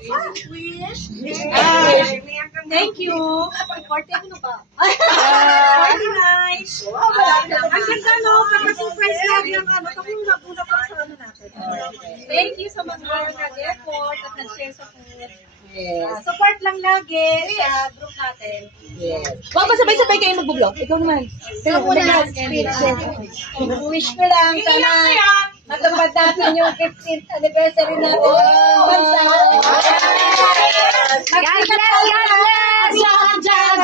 Wish. Thank you. 40 ano ba? 49. Ang ganda no, pagka-surprise lagi ang ano. Ako yung naguna pa sa ano natin. Thank you sa mga nag-effort at nag-share sa food. Yes. Support lang lagi sa group natin. Yes. Baka sabay-sabay kayo mag-vlog. Ikaw naman. Wish ko lang, sana matupad natin yung 15th anniversary natin. God bless! God bless!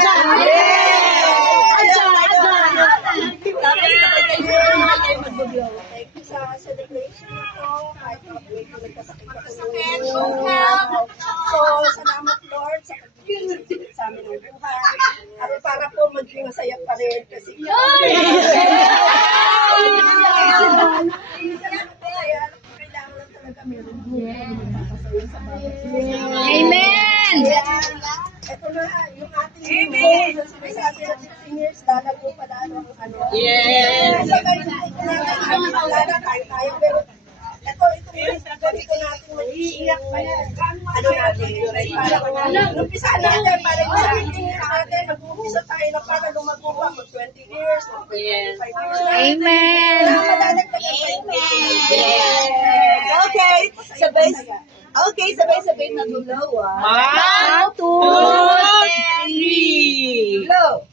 Thank you sa celebration ito. Kahit na nagkasakit ako So, salamat Lord sa pag-ibig sa amin ng buhay. At para po maging masaya pa rin kasi kailangan lang talaga meron. Amen! Ito na, yung ating goal na sinasabi na 16 years, lalago pa lalo ang ano. Yes! Sabay na tayo, pero ito ganito natin mag-iiyak pa yan. Ano natin, para umpisa natin, para yung 17 years natin, mag-umpisa tayo na para lumago pa mag 20 years, mag 25 years. Amen! Okay. Sabay-sabay na dulawa. 1, 2, 3! Blow.